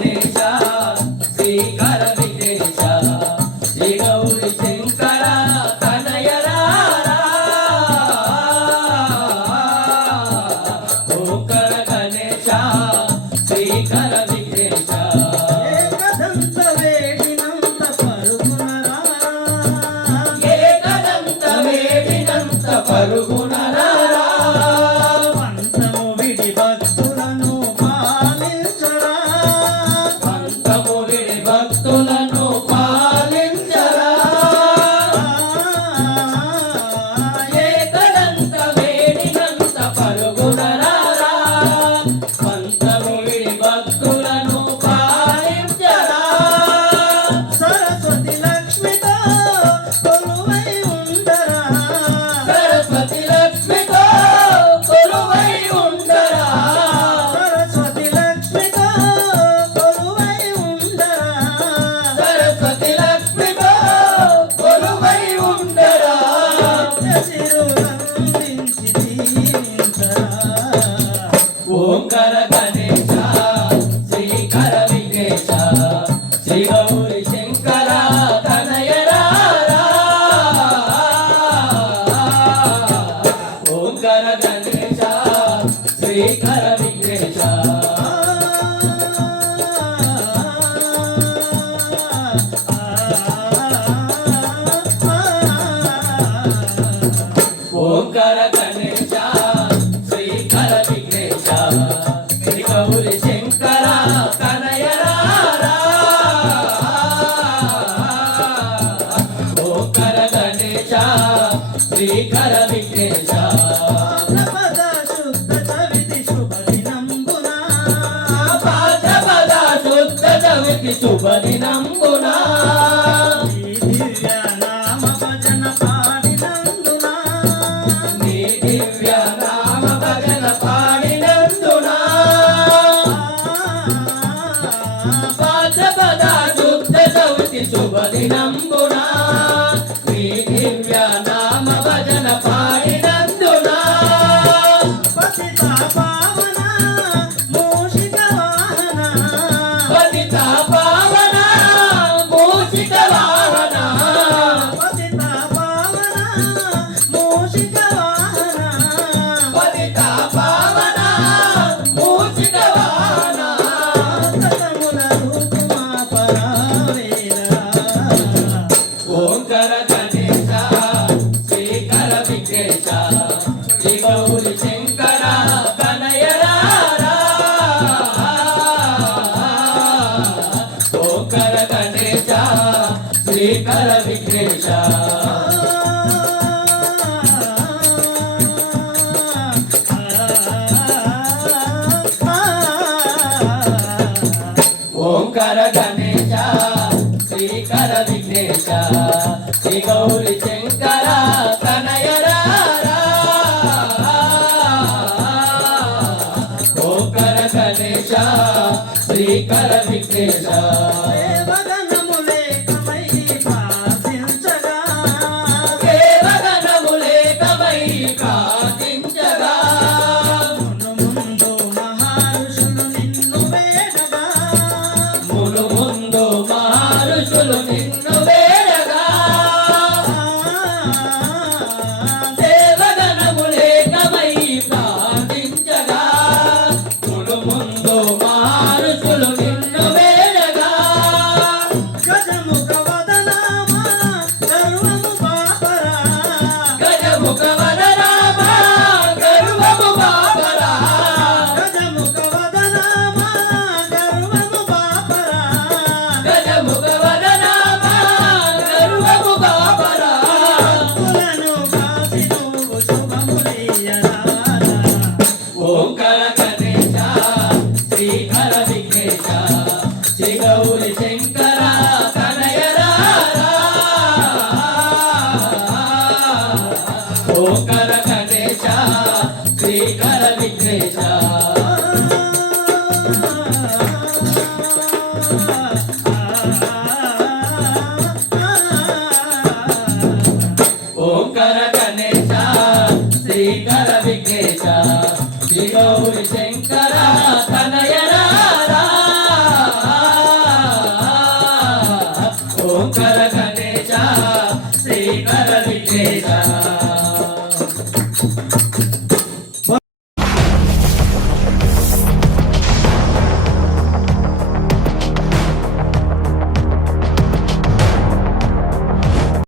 గణేశ శ్రీ గణేశ ಕರಗನೆ శుభదినం శ్రీకర గణేశ శ్రీకర విఘ్నేశ శ్రీ గౌరీ శంకర కనయర ఓకర గణేశ శ్రీకర విఘ్నేశ. বলো గౌరి శంకర ఓంకర గణేశ శ్రీకర విఘ్నేశ